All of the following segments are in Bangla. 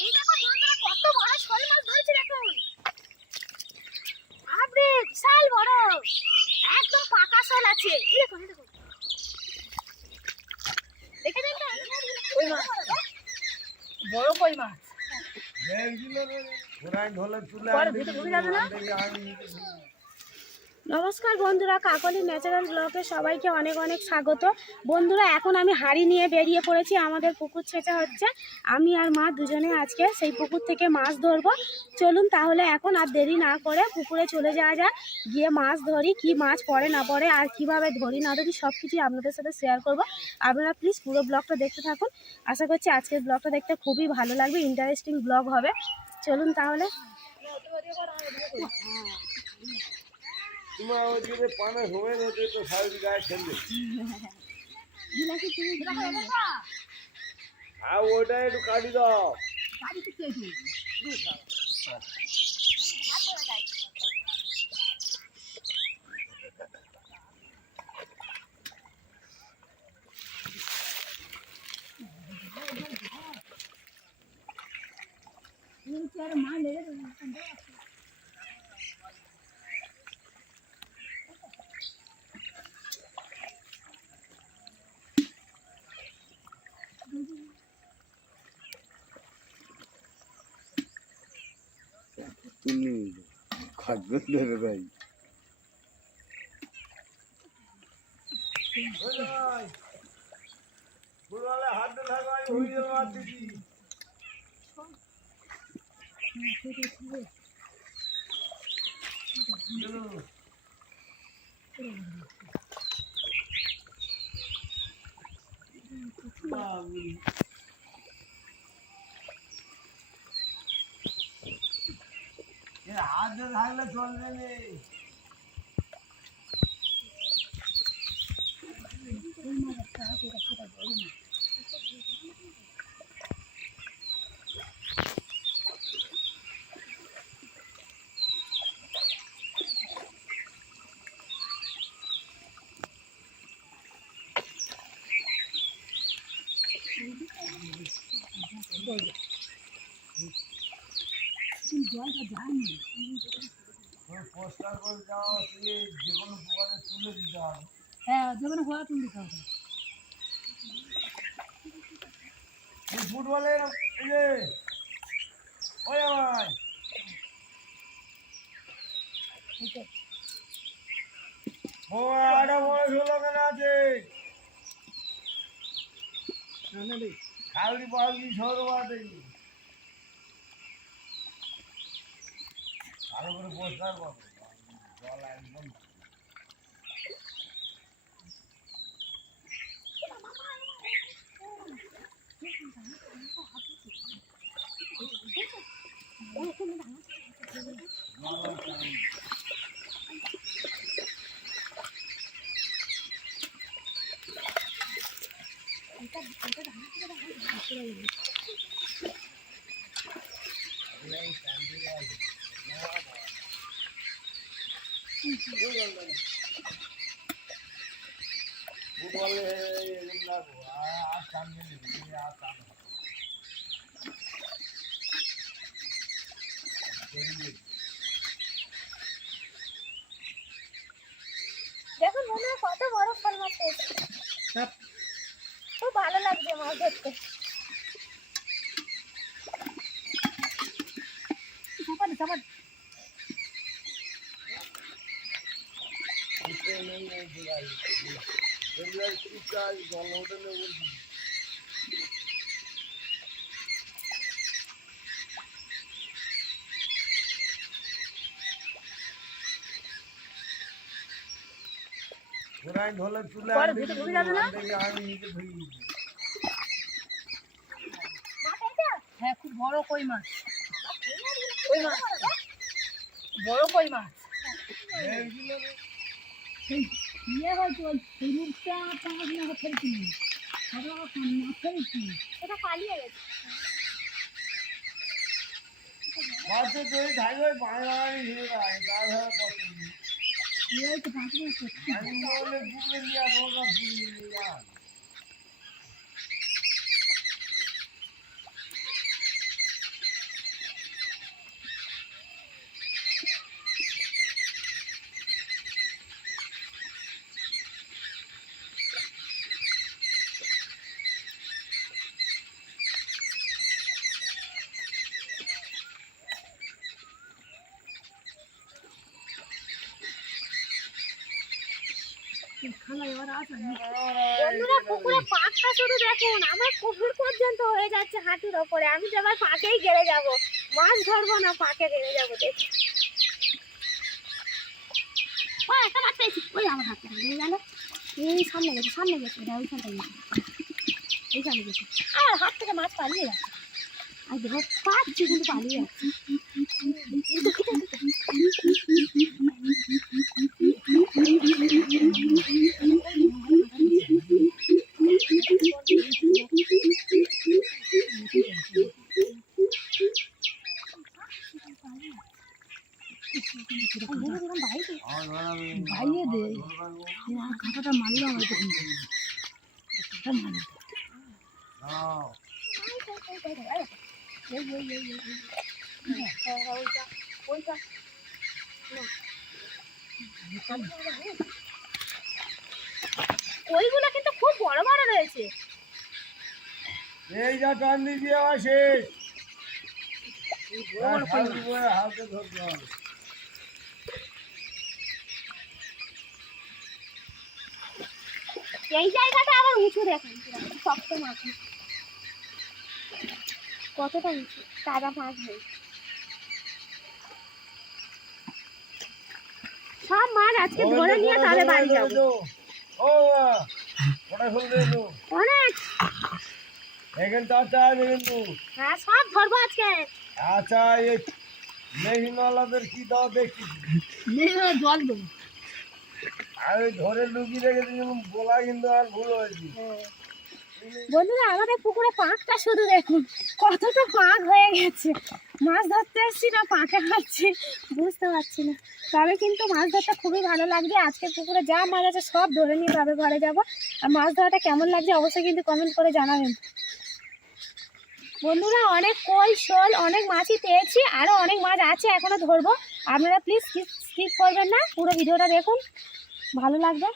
এই দেখো বন্ধুরা কত বড় শোল মাছ ধরেছে দেখুন আরে বিশাল বড়। একদম পাকা শোল আছে। এই দেখুন দেখুন দেখে। দেন কই মাছ? বড় কই মাছ? পরে ভিতরে ঢুকে যাবে না? নমস্কার বন্ধুরা, কাকলি ন্যাচারাল ব্লকে সবাইকে অনেক অনেক স্বাগত। বন্ধুরা, এখন আমি হাঁড়ি নিয়ে বেরিয়ে পড়েছি, আমাদের পুকুর ছেঁচা হচ্ছে। আমি আর মা দুজনে আজকে সেই পুকুর থেকে মাছ ধরবো। চলুন তাহলে এখন আর দেরি না করে পুকুরে চলে যাওয়া যাক, গিয়ে মাছ ধরি, কি মাছ পড়ে না পড়ে, আর কীভাবে ধরি না ধরি সব কিছুই আপনাদের সাথে শেয়ার করব। আপনারা প্লিজ পুরো ব্লগটা দেখতে থাকুন। আশা করছি আজকের ব্লগটা দেখতে খুবই ভালো লাগবে ইন্টারেস্টিং ব্লগ হবে। চলুন তাহলে। তোমার ওইদিকে পানে সময় হতে তো সাইড গায়ে খেলবে হ্যাঁ ওইটা একটু কাটি দাও তুমি খাদ্য ধরে ভাই হাত লাগাই হয়ে যাবে হাত থাকলে চলবে না পোস্টার করে যে কোনো তুলে দিতে হবে। হ্যাঁ ফুটবলের ওই ও আটা ষোলো কেন আছে। খালি পাবি সরবাতে ভালো করে পোস্টার করো জল একদম ফুটবলে এরকম লাগো আর সামনে নেই আর সামনে দেখুন বন্ধুরা কত বড় শোল মাছ পেয়েছে চাপ। খুব ভালো লাগছে মাছ ধরতে চাপানি চাপানি উঠতে নেই এই জোড়াই এগুলো কি চাই জল হোটেলে বলছি ঘোড়ায় ঢোলে তুলে আমি ঢুকে হ্যাঁ খুব বড় কই মাছ? বড় কই মাছ? সেই ইয়ে হয়তো ওই রূপটা পাঁচ না ফেলছি। সাদা মাছ ফেলছি। এটা পালিয়ে গেছে। বাসে তৈরি থাকবে বাঙালি ঘিরে রাখ তার ধরে পছন্দ এই তো পাঁচ টাকা আমি বলে বুকে নিয়ে না বুকে নিয়ে ধরবো না এই সামনে গেছে সামনে গেছে। গেছে। এইখানে গেছে। আর হাত থেকে মাছ পালিয়ে যাচ্ছে। আর দেখো পাচ্ছি কিন্তু পালিয়ে যাচ্ছে ওইগুলো কিন্তু খুব বড় বড় রয়েছে। এই যা টান দিয়ে হ্যাঁ, ধরতে হবে। এই জায়গাটা আবার উঁচু দেখেন শক্ত মাছ কতটা উঁচু? তাজা মাছ নেই সব মাছ আজকে ধরে নিয়ে তাহলে বাড়ি যাব। অনেক। এখানে তো আচ্ছা কিন্তু হ্যাঁ সব ধরবো আজকে। আচ্ছা এই কি দাও দেখছি নেই জল দেবো আর ওই ধরে লুকিয়ে রেখেছি বলা কিন্তু আর ভুল হয়েছে বন্ধুরা, আমাদের পুকুরে পাঁকটা শুধু দেখুন, কতটা পাঁক হয়ে গেছে। মাছ ধরতে আসছি না, পাঁকে খাচ্ছি, বুঝতে পারছি না। তবে কিন্তু মাছ ধরতে খুবই ভালো লাগবে আজকে পুকুরে যা মাছ আছে সব ধরে নিয়ে তবে ঘরে যাব। আর মাছ ধরাটা কেমন লাগছে অবশ্যই কিন্তু কমেন্ট করে জানাবেন। বন্ধুরা, অনেক কই শোল, অনেক মাছই পেয়েছি। আরও অনেক মাছ আছে এখনও ধরবো। আপনারা প্লিজ স্কিপ করবেন না। পুরো ভিডিওটা দেখুন। ভালো লাগবে।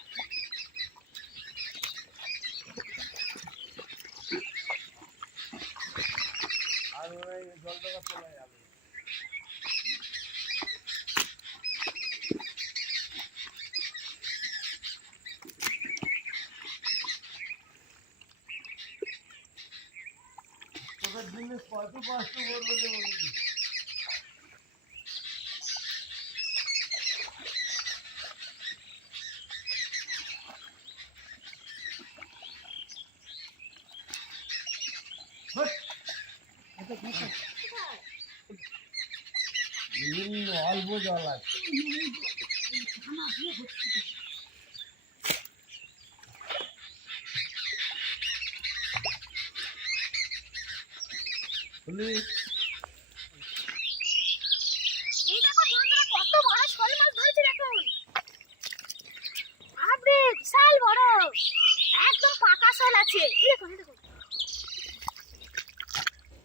কত কষ্ট করবে যে বলবি অল্প জল আছে। এই দেখুন বন্ধুরা কত বড় শোল মাছ ধরেছি দেখুন। বাপরে বিশাল বড়। একদম পাকা শোল আছে। এই দেখুন দেখুন।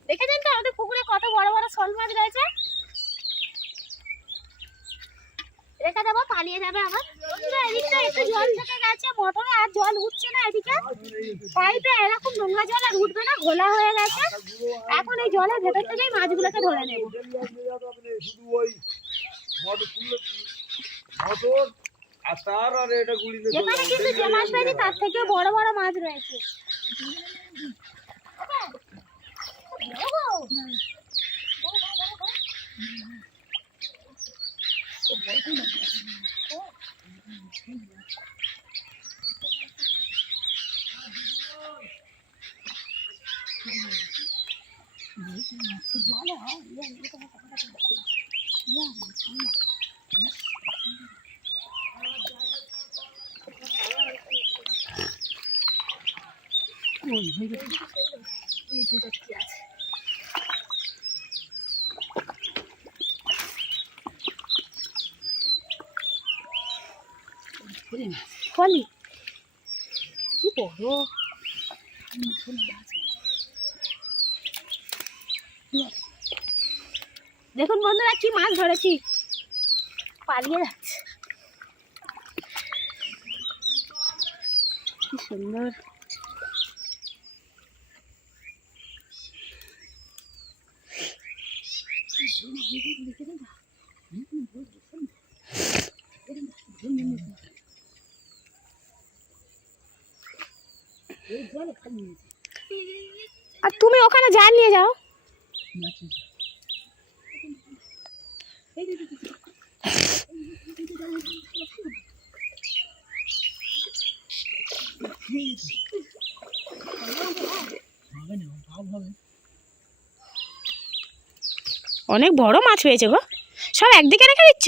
দেখেছেন তো আমাদের পুকুরে কত বড় বড় শোল মাছ রয়েছে? রেখে দেবো, পালিয়ে যাবে বন্ধুরা, এদিকটা একটু জল থেকে গেছে, মোটরে আর জল উঠছে না এদিকে। পাইপে এরকম নোংরা জল আর উঠবে না, ঘোলা হয়ে গেছে। এখন এই জলের ভেতর থেকেই মাছগুলোকে ধরে নেব। মাছ থেকে বড় বড় মাছ রয়েছে। 어, 이거 이거. 이거 이거 করে না। ফলি কি বড়? দেখুন বন্ধুরা, কি মাছ ধরেছি। পালিয়ে যাচ্ছে। কি সুন্দর। নিয়েছে আর তুমি ওখানে জাল নিয়ে যাও। অনেক বড় মাছ হয়েছে গো। সব একদিকে রেখে দিচ্ছ?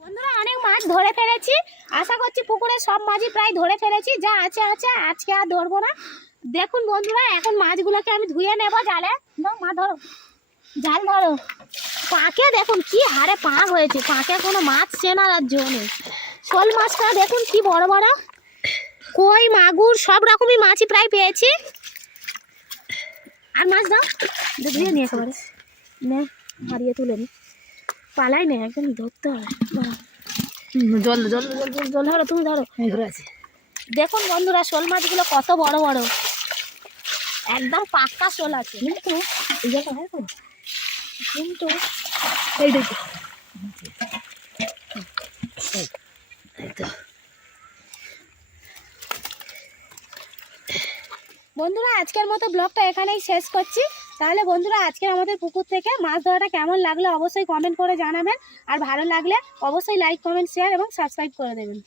বন্ধুরা অনেক মাছ ধরে ফেলেছি। আশা করছি পুকুরে সব মাছই প্রায় ধরে ফেলেছি। যা আছে আছে, আজকে আর ধরবো না। দেখুন বন্ধুরা, এখন মাছগুলোকে আমি ধুয়ে নেব জালে। মা, ধরো। জাল ধরো। পাকে দেখুন কি হারে পা হয়েছে। পাকে কোনো মাছ চেনার আর জো নেই। শোল মাছটা দেখুন কি বড় বড়। কই, মাগুর, সব রকমই মাছই প্রায় পেয়েছি। আর মাছ দাও। ধুয়ে নিয়ে একেবারে। নে, হারিয়ে তুলে নি। পালাই নে, একদম ধরতে হবে। জল জল জল জল ধরো তুমি ধরো। আছে। দেখুন বন্ধুরা শোল মাছগুলো কত বড় বড়। একদম পাক্কা শোল আছে কিন্তু এই হয় কিন্তু এই দেখো। বন্ধুরা আজকের মতো ব্লগটা এখানেই শেষ করছি। তাহলে বন্ধুরা, আজকে আমাদের পুকুর থেকে মাছ ধরাটা কেমন লাগল অবশ্যই কমেন্ট করে জানাবেন। আর ভালো লাগলে অবশ্যই লাইক কমেন্ট শেয়ার এবং সাবস্ক্রাইব করে দেবেন।